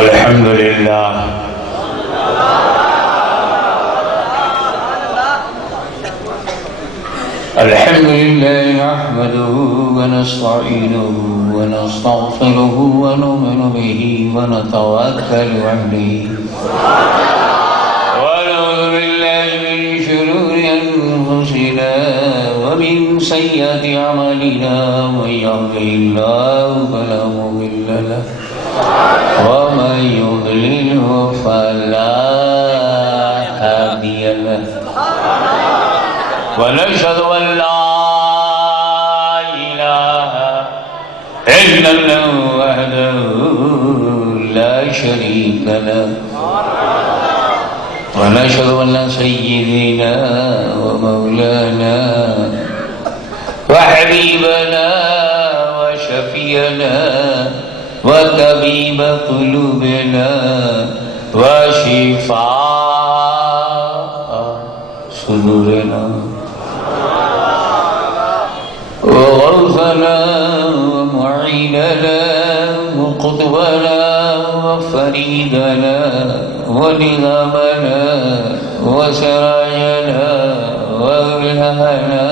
الحمد لله الحمد لله نحمده ونستعينه ونستغفره ونؤمن به ونتوكل عليه ونعوذ بالله من شرور أنفسنا ومن سيئات أعمالنا من يهده الله فلا مضل له ومن يضلله فلا هادي له ونشهد أن لا إله إلا الله وحده لا شريك له ونشهد أن سيدنا ومولانا وحبيبنا وشفينا وطبيب قلوبنا وشفاء صدورنا وغوثنا ومعيننا وقطبنا وفريدنا ونظامنا وسراجنا وإلهنا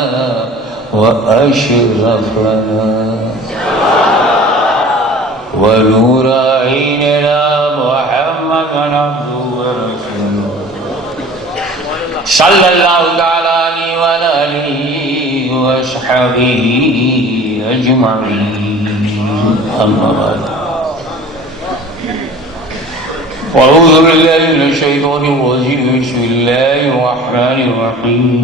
وأشرفنا ونور عيننا محمد عبده ورسوله صلى الله تعالى عليه وعلى آله وأصحابه أجمعين أما بعد أعوذ بالله من الشيطان الرجيم بسم الله الرحمن الرحيم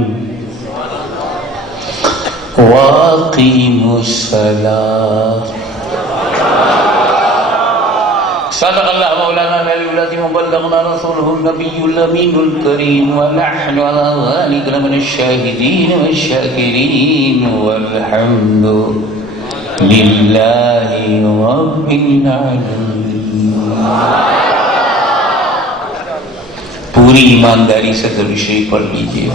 وأقيموا الصلاة صدق الله مولانا العلي العظيم وبلغنا رسوله النبي الأمين الكريم ونحن على ذلك من الشاهدين والشاكرين والحمد لله رب العالمين. پوری ایمانداری سے درود شریف پڑھ لیجیے.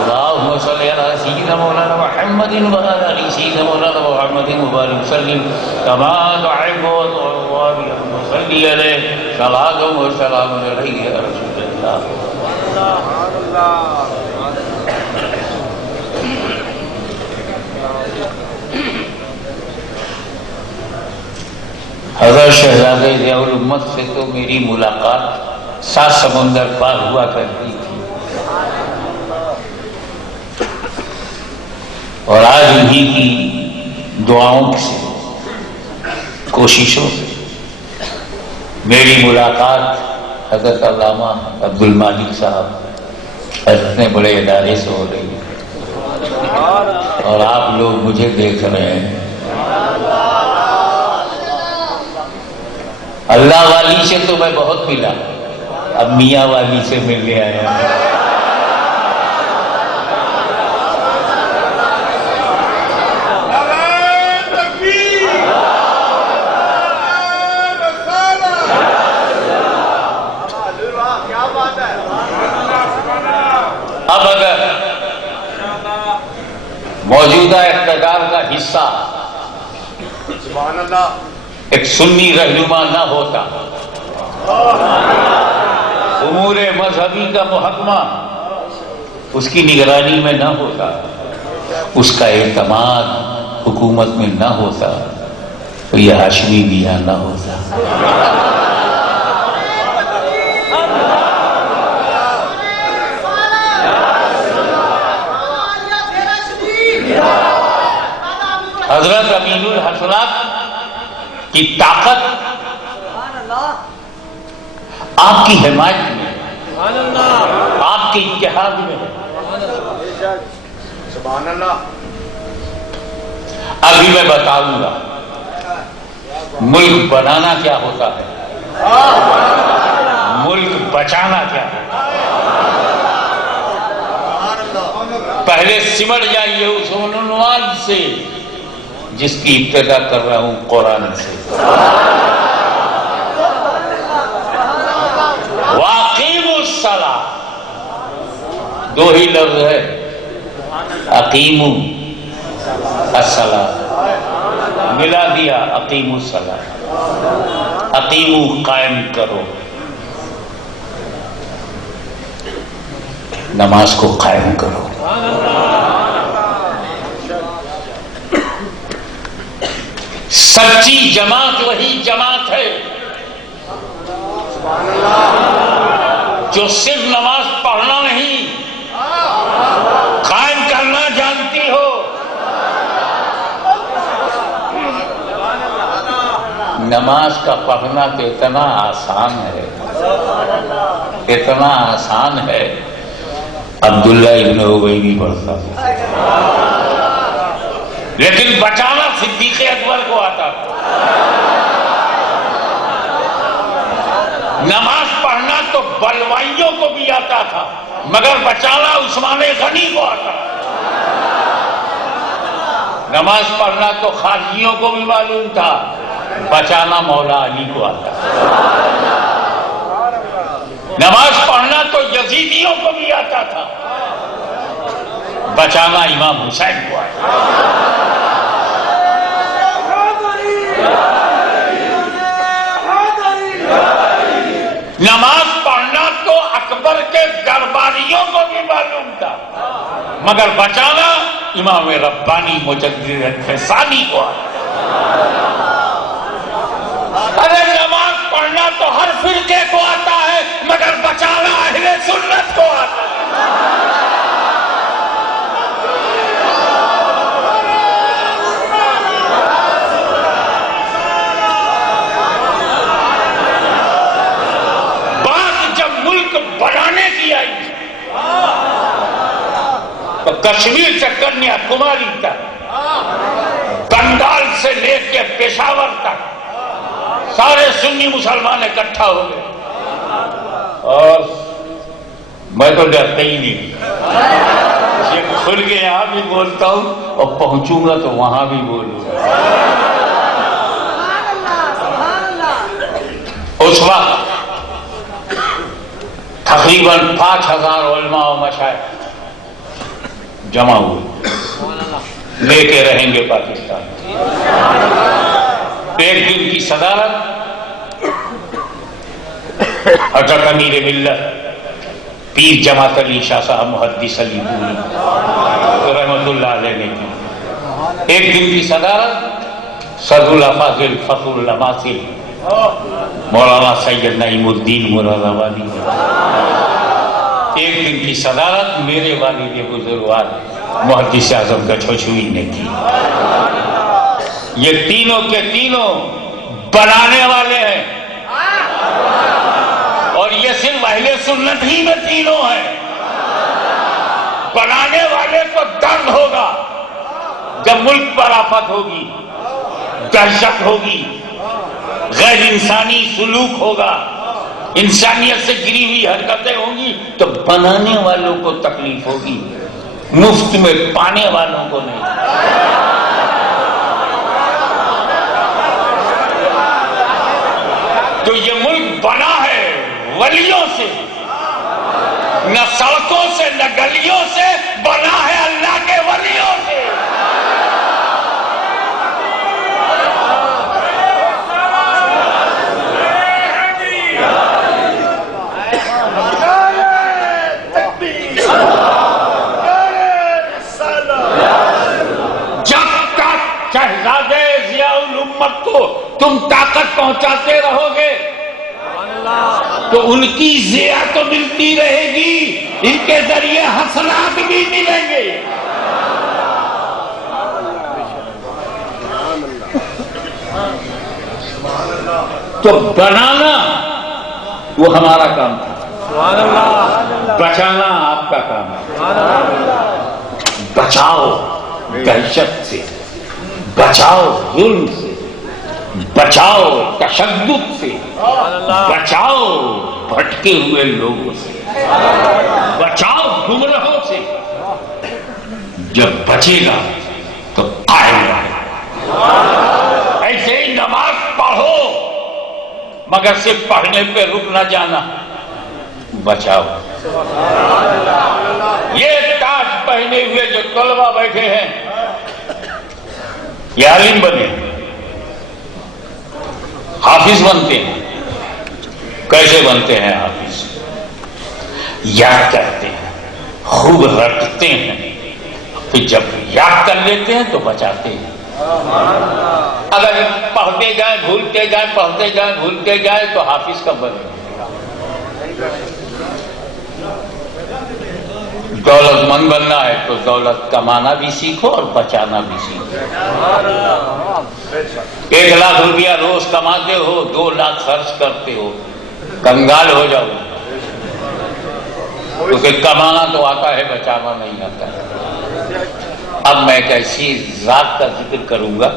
اللهم صل على سيدنا مولانا محمد وعلى آل سيدنا مولانا محمد وبارك وسلم كما تحب وترضى. صل عليه صلاة وسلام عليك يا رسول الله. حضرت شہزادے ضیاء الامت سے تو میری ملاقات 7 سمندر پار ہوا کرتی تھی اور آج انہی کی دعاؤں سے کوششوں سے میری ملاقات حضرت علامہ عبد المالک صاحب اتنے بڑے ادارے سے ہو رہی ہے اور آپ لوگ مجھے دیکھ رہے ہیں. اللہ والی سے تو میں بہت ملا, اب میاں والی سے ملنے آیا ہوں. اب اگر موجودہ اقتدار کا حصہ ایک سنی رہنما نہ ہوتا, امور مذہبی کا محکمہ اس کی نگرانی میں نہ ہوتا, اس کا اعتماد حکومت میں نہ ہوتا, تو یہ ہاشمی بھی یہاں نہ ہوتا. حضرت امین الحسنات کی طاقت آپ کی حمایت میں, آپ کے اتحاد میں ہے. ابھی میں بتاؤں گا ملک بنانا کیا ہوتا ہے, ملک بچانا کیا ہے. پہلے سمٹ جائیے اس عنوان سے جس کی ابتدا کر رہا ہوں قرآن سے. واقیموا الصلاۃ, 2 ہی لفظ ہے, اقیموا الصلاۃ ملا دیا اقیموا الصلاۃ. اقیمو قائم کرو، نماز کو قائم کرو۔ سچی جماعت وہی جماعت ہے جو صرف نماز پڑھنا نہیں، قائم کرنا جانتی ہو۔ نماز کا پڑھنا تو اتنا آسان ہے، اتنا آسان ہے، عبداللہ ابن ابی بھی پڑھتا تھا، لیکن بچانا صدیق اکبر کو آتا تھا۔ نماز پڑھنا تو بلوائیوں کو بھی آتا تھا، مگر بچانا عثمان غنی کو آتا تھا۔ نماز پڑھنا تو خارجیوں کو بھی معلوم تھا، بچانا مولا علی کو آتا تھا۔ نماز پڑھنا تو یزیدیوں کو بھی آتا تھا، بچانا امام حسین کو آتا تھا۔ نماز پڑھنا تو اکبر کے درباریوں کو بھی معلوم تھا، مگر بچانا امام ربانی مجدد ثانی کو آتا تھا۔ ارے نماز پڑھنا تو ہر فرقے کو آتا ہے، مگر بچانا اہل سنت کو آتا ہے۔ بات جب ملک بنانے کی آئی تو کشمیر سے کنیا کماری تک، بنگال سے لے کے پشاور تک سارے سنی مسلمان اکٹھا ہو گئے، اور میں تو ڈرتا ہی نہیں، یہ کھل کے یہاں بھی بولتا ہوں اور پہنچوں گا تو وہاں بھی بولوں گا۔ اس وقت تقریباً 5000 علماء و مشائخ جمع ہوئے، لے کے رہیں گے پاکستان۔ ایک دن کی صدارت حضرت امیر ملت پیر جماعت علی شاہ صاحب محدث علی پوری رحمت اللہ علیہ نے کی۔ ایک دن کی صدارت صدر الافاضل فخر الاماثل مولانا سید نعیم الدین مراد آبادی نے۔ ایک دن کی صدارت میرے والد بزرگوار محدث اعظم گچھوچھوئی نے کی۔ یہ تینوں کے تینوں بنانے والے ہیں، اور یہ صرف اہل سنت ہی میں تینوں ہیں۔ بنانے والے کو درد ہوگا جب ملک پر آفت ہوگی، دہشت ہوگی، غیر انسانی سلوک ہوگا، انسانیت سے گری ہوئی حرکتیں ہوں گی، تو بنانے والوں کو تکلیف ہوگی، مفت میں پانے والوں کو نہیں۔ تو یہ ملک بنا ہے ولیوں سے، نہ سڑکوں سے نہ گلیوں سے، بنا ہے اللہ کے ولیوں سے۔ جب تک شہزادے ضیاء الامت کو تم طاقت پہنچاتے رہو گے تو ان کی ضیاء تو ملتی رہے گی، ان کے ذریعے حسنات بھی ملیں گے۔ تو بنانا وہ ہمارا کام تھا، بچانا آپ کا کام ہے۔ بچاؤ دہشت سے، بچاؤ ظلم سے، بچاؤ تشدد سے، بچاؤ بھٹکے ہوئے لوگوں سے، بچاؤ گمراہوں سے۔ جب بچے گا تو قائم رہے۔ ایسے ہی نماز پڑھو، مگر صرف پڑھنے پہ رک نہ جانا، بچاؤ۔ یہ تاج پہنے ہوئے جو طلبہ بیٹھے ہیں، یہ عالم بنے، حافظ حافظ بنتے ہیں. کیسے بنتے ہیں حافظ؟ یاد کرتے ہیں، خوب رٹتے ہیں، پھر جب یاد کر لیتے ہیں تو بچاتے ہیں. اگر پڑھتے جائیں بھولتے جائیں، پڑھتے جائیں بھولتے جائیں تو حافظ کب بنے؟ دولت مند بننا ہے تو دولت کمانا بھی سیکھو اور بچانا بھی سیکھو. 1 لاکھ روپیہ روز کماتے ہو، 2 لاکھ خرچ کرتے ہو، کنگال ہو جاؤ. کیونکہ کمانا تو آتا ہے، بچانا نہیں آتا ہے. اب میں ایک ایسی ذات کا ذکر کروں گا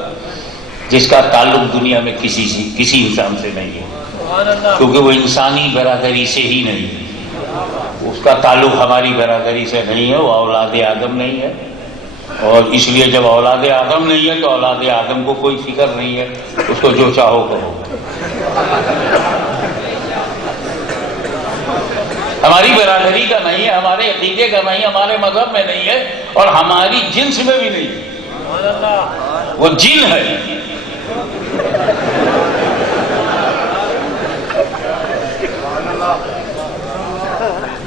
جس کا تعلق دنیا میں کسی انسان سے نہیں ہے، کیونکہ وہ انسانی برادری سے ہی نہیں ہے. اس کا تعلق ہماری برادری سے نہیں ہے، وہ اولاد آدم نہیں ہے. اور اس لیے جب اولاد آدم نہیں ہے تو اولاد آدم کو کوئی فکر نہیں ہے، اس کو جو چاہو کرو. ہماری برادری کا نہیں ہے، ہمارے عقیدے کا نہیں، ہمارے مذہب میں نہیں ہے، اور ہماری جنس میں بھی نہیں ہے. وہ جن ہے.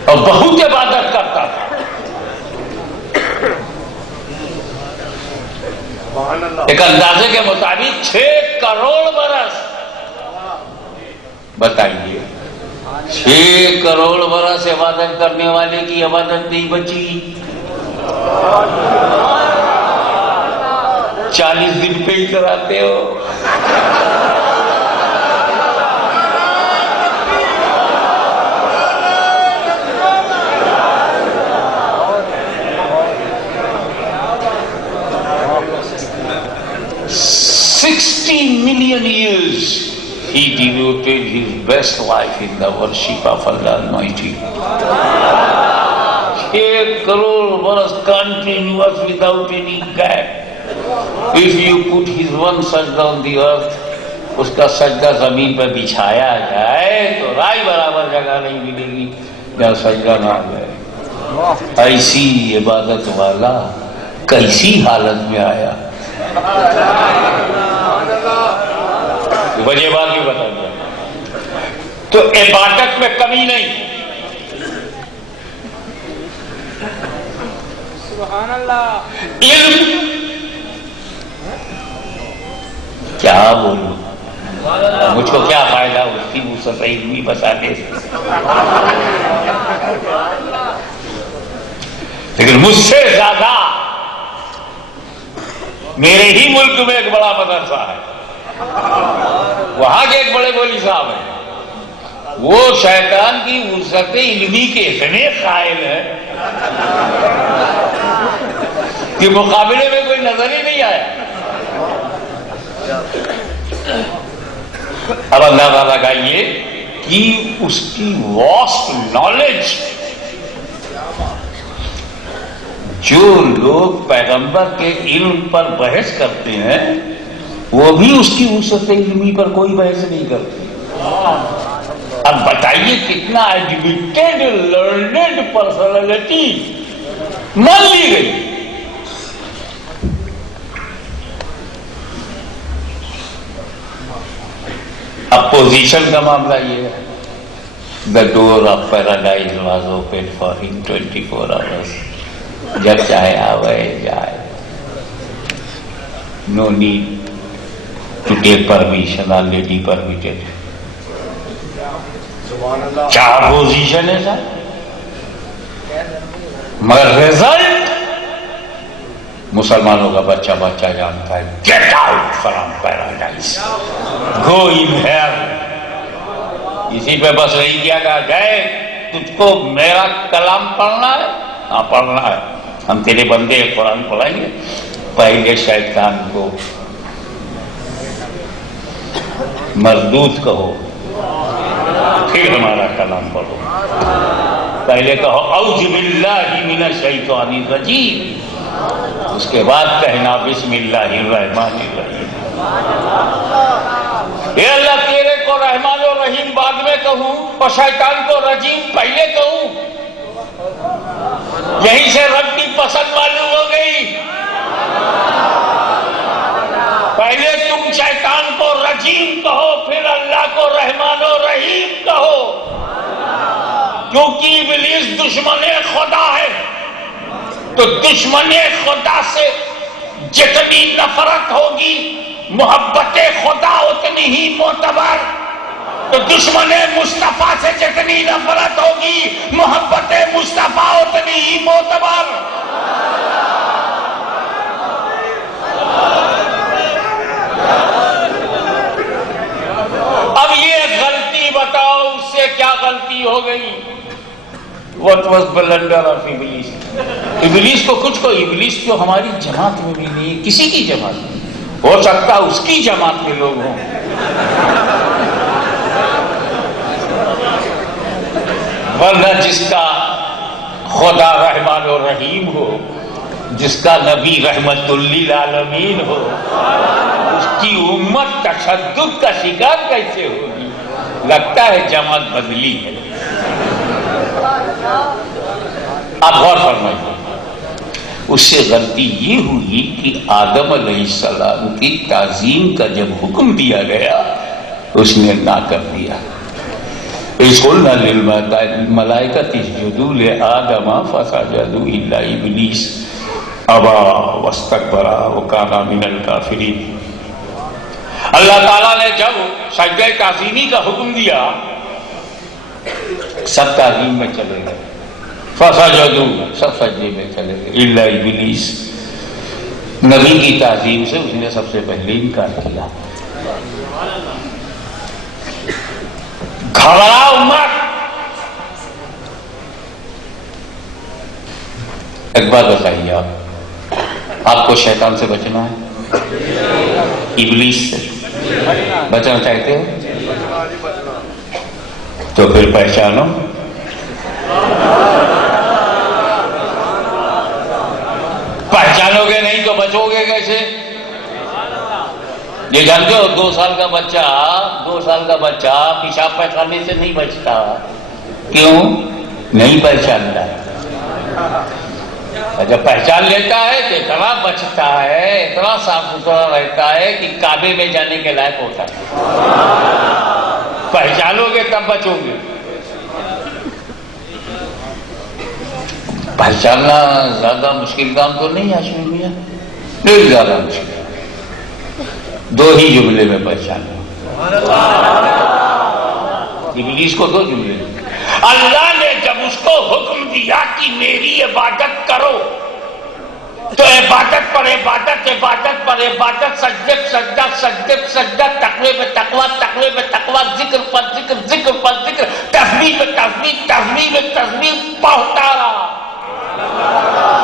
اور بہت عبادت کرتا تھا. ایک اندازے کے مطابق 6 کروڑ برس. بتائیے 6 کروڑ برس عبادت کرنے والے کی عبادت نہیں بچی. 40 دن پہ ہی کراتے ہو. million years he devoted his best life in the worship of Allah Almighty. 6 crore برس continuous without any gap. If you put his one sajda on the earth, اس کا سجدہ زمین پر بچھایا جائے تو رائی برابر جگہ نہیں ملے گی جہاں سجدہ نہ گئے. ایسی عبادت والا کیسی حالت میں آیا. وجہ بات بھی بتا دیا. تو عبادت میں کمی نہیں. سبحان اللہ. علم کیا بولوں، مجھ کو کیا فائدہ اس کی وسعت علمی بتانے سے. لیکن مجھ سے زیادہ میرے ہی ملک میں ایک بڑا مدرسہ ہے، وہاں کے ایک بڑے مولوی صاحب ہیں. وہ شیطان کی وسعت علمی کے اتنے قائل ہیں کہ مقابلے میں کوئی نظر ہی نہیں آیا. اب اندازہ لگائیے کہ اس کی واسٹ نالج. جو لوگ پیغمبر کے علم پر بحث کرتے ہیں وہ بھی اس کی وسعت علمی پر کوئی بحث نہیں کرتے. اب بتائیے کتنا ایجوکیٹڈ لرنڈ پرسنالٹی مان لی گئی. اب پوزیشن کا معاملہ یہ ہے. The door of paradise was open for him 24 hours. جب چاہے آوے جائے. No need to take permission, already permitted. کیا پوزیشن ہے سر؟ مگر رزلٹ مسلمانوں کا بچہ جانتا ہے. Get out from paradise. Go in hell. اسی پہ بس وہی کیا کہا گئے تجھ کو میرا کلام پڑھنا ہے؟ ہاں پڑھنا ہے. ہم تیرے بندے قرآن پڑھائیں گے. پہلے شیطان کو مردود کہو، پھر ہمارا کلام پڑھو. پہلے کہو اعوذ باللہ من الشیطان الرجیم، اس کے بعد کہنا بسم اللہ الرحمن الرحیم. اے اللہ تیرے کو رحمان و رحیم بعد میں کہوں اور شیطان کو رجیم پہلے کہوں. یہیں سے رب کی پسند معلوم ہو گئی. پہلے تم شیطان کو الرجیم کہو، پھر اللہ کو رحمان و رحیم کہو، کیونکہ ابلیس دشمن خدا ہے۔ تو دشمن خدا سے جتنی نفرت ہوگی محبت خدا اتنی ہی معتبر، تو دشمن مصطفیٰ سے جتنی نفرت ہوگی محبت مصطفیٰ اتنی ہی معتبر۔ اب یہ غلطی بتاؤ، اس سے کیا غلطی ہو گئی؟ What was the blunder of Iblis؟ ابلیس کو کچھ کو، ابلیس تو ہماری جماعت میں بھی نہیں، کسی کی جماعت میں، ہو سکتا اس کی جماعت میں لوگ ہوں۔ ورنہ جس کا خدا رحمان و رحیم ہو، جس کا نبی رحمت للعالمین ہو، اس کی امت تشدد کا شکار کیسے ہوگی؟ لگتا ہے جماعت بدلی ہے۔ اب غور فرمائیے، اس سے غلطی یہ ہوئی کہ آدم علیہ السلام کی تعظیم کا جب حکم دیا گیا اس نے نہ کر دیا۔ اِذْ قُلْنَا لِلْمَلَائِكَةِ اسْجُدُوا لِآدَمَ فَسَجَدُوا إِلَّا إِبْلِيسَ أَبَىٰ وَاسْتَكْبَرَ وَكَانَ مِنَ الْكَافِرِينَ۔ اللہ تعالیٰ نے جب سجدہ تعظیمی کا حکم دیا سب تعظیم میں چلے گئے، فَسَجَدُوا سب سجدے میں چلے گئے، إِلَّا إِبْلِيسَ نبی کی تعظیم سے اس نے سب سے پہلے انکار کیا۔ گھبرا امت۔ ایک بات بتائیے، آپ کو شیطان سے بچنا ہے؟ ابلیس سے بچنا چاہتے ہیں تو پھر پہچانو، پہچانو گے نہیں تو بچو گے کیسے؟ یہ جانتے ہو 2 سال کا بچہ پیشاب پیخانے سے نہیں بچتا، کیوں؟ نہیں پہچانتا۔ جب پہچان لیتا ہے تو اتنا بچتا ہے، اتنا صاف ستھرا رہتا ہے کہ کعبے میں جانے کے لائق ہوتا ہے۔ پہچانو گے تب بچو گے۔ پہچاننا زیادہ مشکل کام تو نہیں ہے ہاشمی میاں، نہیں زیادہ مشکل، 2 ہی جملے میں پہچانا۔ ابلیس کو 2 جملے میں۔ اللہ نے جب اس کو حکم دیا کہ میری عبادت کرو تو عبادت پر عبادت، عبادت پر عبادت، سجدے پہ سجدہ، سجدے پہ سجدہ، تقوی پہ تقوی، تقوی پہ تقوی، ذکر پر ذکر، ذکر پر ذکر، تسبیح پہ تسبیح، تسبیح پہ تسبیح پڑھتا رہا۔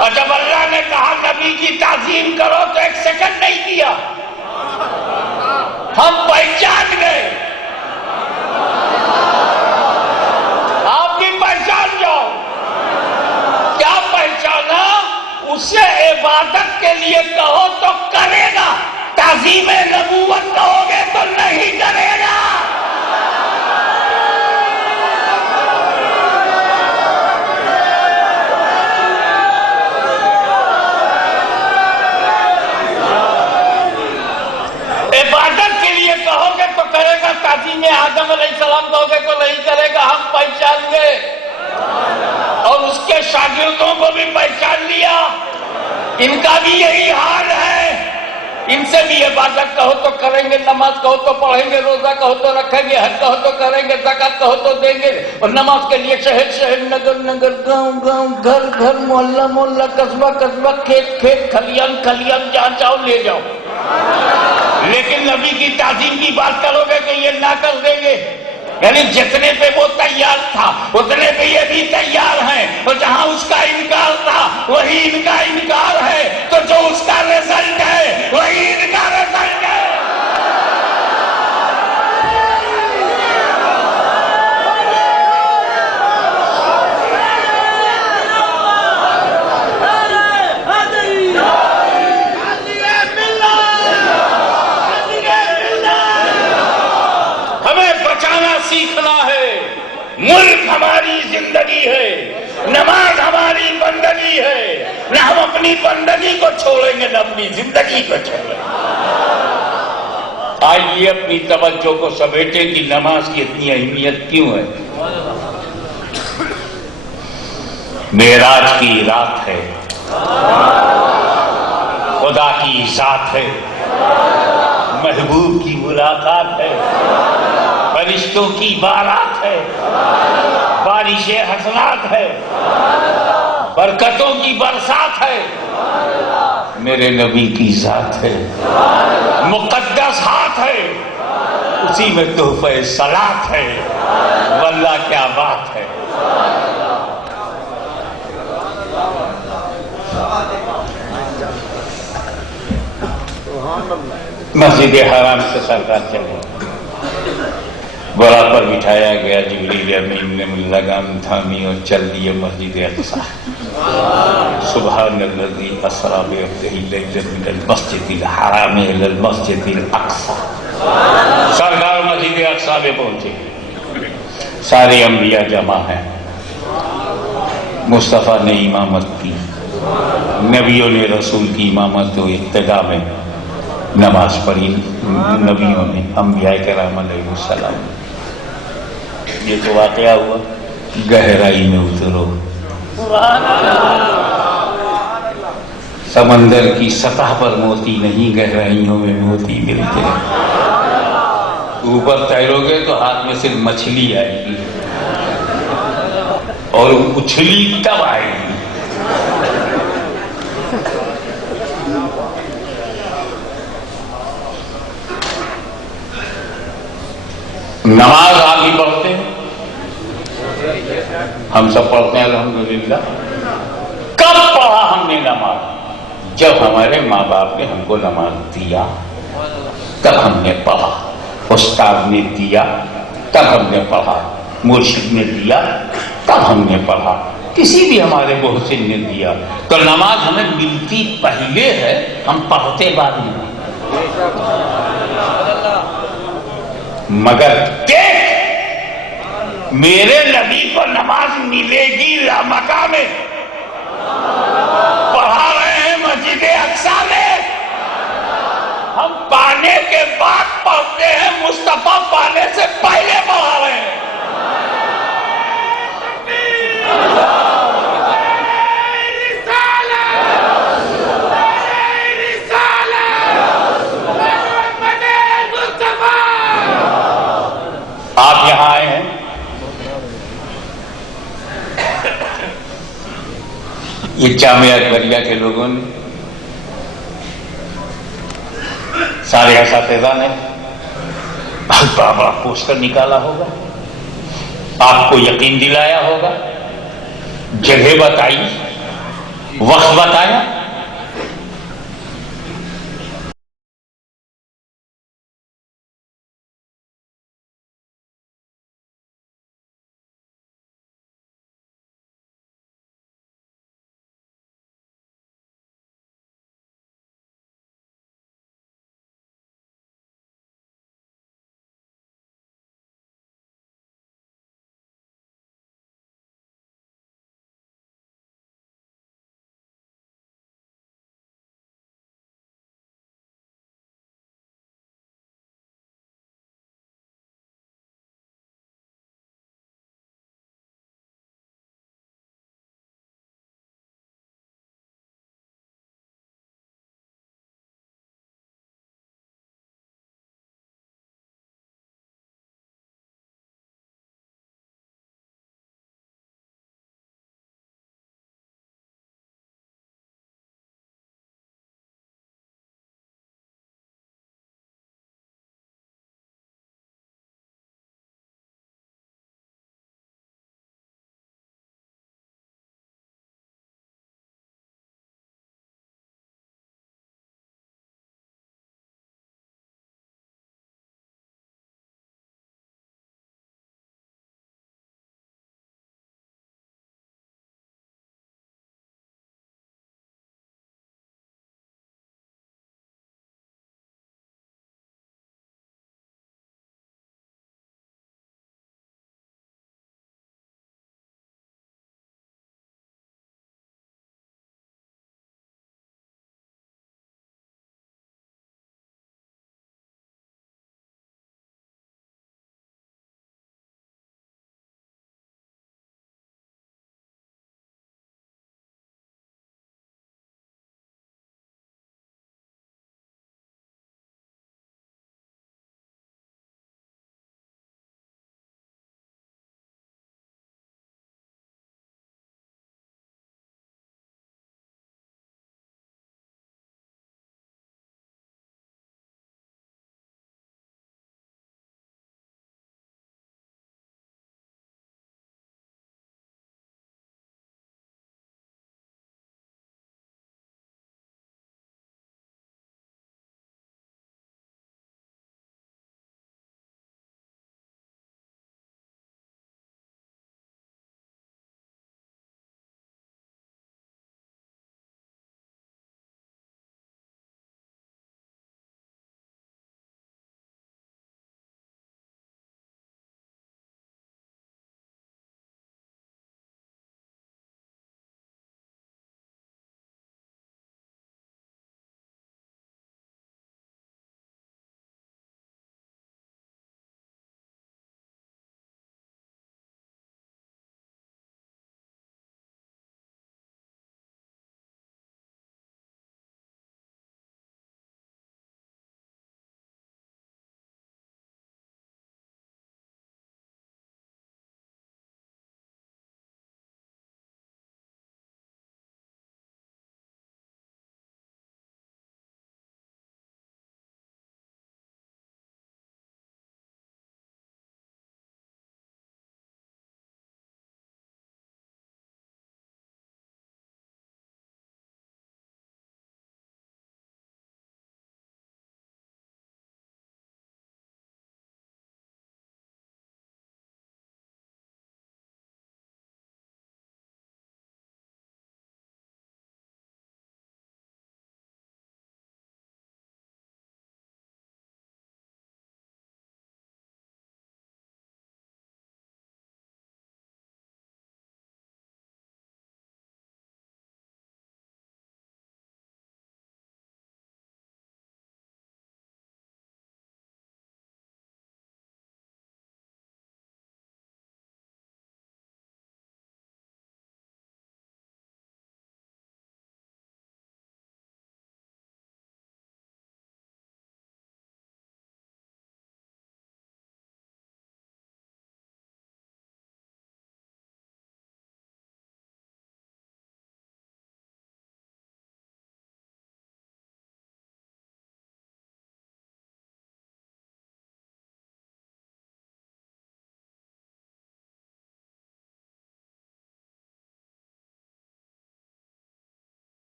اور جب اللہ نے کہا نبی کی تعظیم کرو تو 1 سیکنڈ نہیں کیا، ہم پہچان گئے۔ آپ بھی پہچان جاؤ۔ کیا پہچانا؟ اسے عبادت کے لیے کہو تو کرے گا، تعظیم نبوت کہو گے تو نہیں کرے گا۔ عبادت کے لیے کہو گے تو کرے گا، تعظیم آدم علیہ السلام کہو گے تو نہیں کرے گا۔ ہم پہچان گئے اور اس کے شاگردوں کو بھی پہچان لیا، ان کا بھی یہی حال ہے۔ ان سے بھی عبادت کہو تو کریں گے، نماز کہو تو پڑھیں گے، روزہ کہو تو رکھیں گے، حج کہو تو کریں گے، زکات کہو تو دیں گے، اور نماز کے لیے شہر شہر، نگر نگر، گاؤں گاؤں، گھر گھر، محلہ محلہ، قصبہ قصبہ، کھیت کھیت، کھلیان کھلیان، جہاں چاہو لے جاؤ۔ لیکن نبی کی تعظیم کی بات کرو گے کہ یہ نہ کر دیں گے۔ یعنی جتنے پہ وہ تیار تھا اتنے پہ یہ بھی تیار ہیں، اور جہاں اس کا انکار تھا وہی ان کا انکار ہے، تو جو اس کا رزلٹ ہے وہی ان کا رزلٹ ہے۔ سیکھنا ہے، ملک ہماری زندگی ہے، نماز ہماری بندگی ہے، نہ ہم اپنی بندگی کو چھوڑیں گے نہ اپنی زندگی کو چھوڑیں گے۔ آئیے اپنی توجہ کو سمیٹے کہ نماز کی اتنی اہمیت کیوں ہے. معراج کی رات ہے، خدا کی ذات ہے، محبوب کی ملاقات ہے، فرشتوں کی بارات ہے، بارش حسنات ہے، برکتوں کی برسات ہے، میرے نبی کی ذات ہے، مقدس ہاتھ ہے، اسی میں تحفہ صلات ہے. واللہ کیا بات ہے. مسجد حرام سے سرکار چلے، گھوڑا پر بٹھایا گیا، جبریل امین نے لگام تھامی اور چل دیے مسجد اقصی. سبحان الذی اسری بعبدہ لیلا من المسجد الحرام الی المسجد الاقصی. سرکار مسجد اقصی میں پہنچے، سارے انبیاء جمع ہیں، مصطفیٰ نے امامت کی، نبیوں نے رسول کی امامت و ابتدا میں نماز پڑھی، نبیوں نے، انبیاء کرام علیہ السلام. یہ تو واقعہ ہوا. گہرائی میں اترو، سمندر کی سطح پر موتی نہیں، گہرائیوں میں موتی ملتے ہیں. اوپر تیرو گے تو ہاتھ میں صرف مچھلی آئے گی اور اچھلی تب آئے گی. نماز آپ ہی پڑھتے ہیں، ہم سب پڑھتے ہیں الحمدللہ. کب پڑھا ہم نے نماز؟ جب ہمارے ماں باپ نے ہم کو نماز دیا تب ہم نے پڑھا، استاد نے دیا تب ہم نے پڑھا، مرشد نے دیا تب ہم نے پڑھا، کسی بھی ہمارے محسن نے دیا. تو نماز ہمیں ملتی پہلے ہے، ہم پڑھتے بعد میں. مگر دیکھ، میرے نبی کو نماز ملے گی لامکہ میں، پڑھا رہے ہیں مسجد اقصی میں. ہم پانے کے بعد پڑھتے ہیں، مصطفیٰ پانے سے پہلے پڑھا رہے ہیں. آپ یہاں آئے ہیں، یہ جامعہ اکبریہ کے لوگوں نے، سارے اساتذہ نے بڑا بڑا پوسٹر نکالا ہوگا، آپ کو یقین دلایا ہوگا، جگہ بتائی، وقت بتایا.